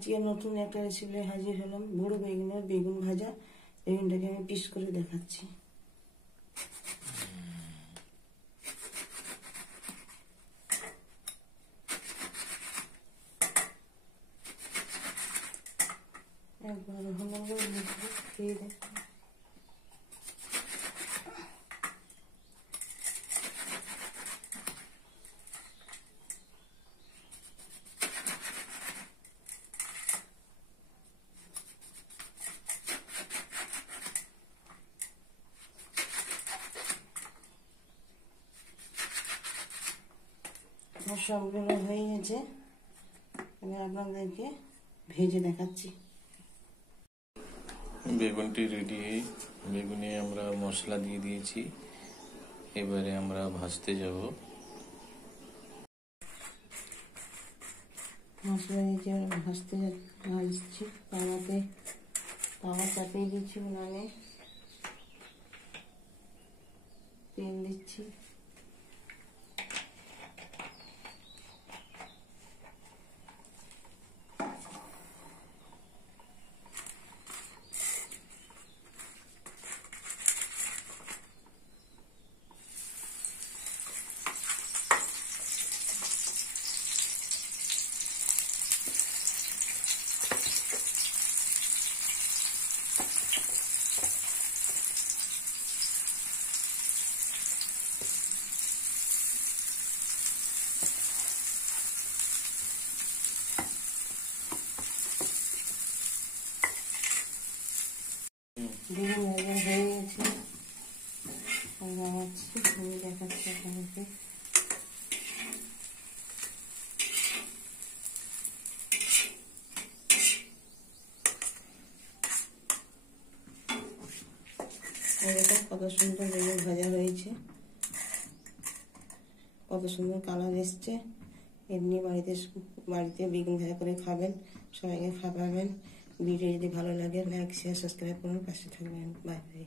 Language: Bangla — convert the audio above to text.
আজকে নতুন একটা রেসিপি হাজির হলাম। বড় বেগুনের বেগুন ভাজা। বেগুনটাকে আমি পিস করে দেখাচ্ছি। একবার হলুদ খেয়ে দেখো। সবগুলো হয়ে গেছে, আমি আপনাদেরকে ভেজে দেখাচ্ছি। বেগুনটি রেডি। বেগুনে আমরা মশলা দিয়ে দিয়েছি, এবারে আমরা ভাজতে যাব। মশলা দিয়ে ভাজছি। তাওয়া চাপিয়ে দিচ্ছি, উনানে তেল দিচ্ছি। বেগুন ভাজা হয়ে গেছে, আমি দেখাচ্ছি আপনাদেরকে। কত সুন্দর বেগুন ভাজা হয়েছে, কত সুন্দর কালার এসছে। এমনি বাড়িতে বেগুন ভাজা করে খাবেন, সবাইকে খাওয়াবেন। ভিডিও যদি ভালো লাগে লাইক শেয়ার সাবস্ক্রাইব করুন, পাশে থাকবেন। Bye bye.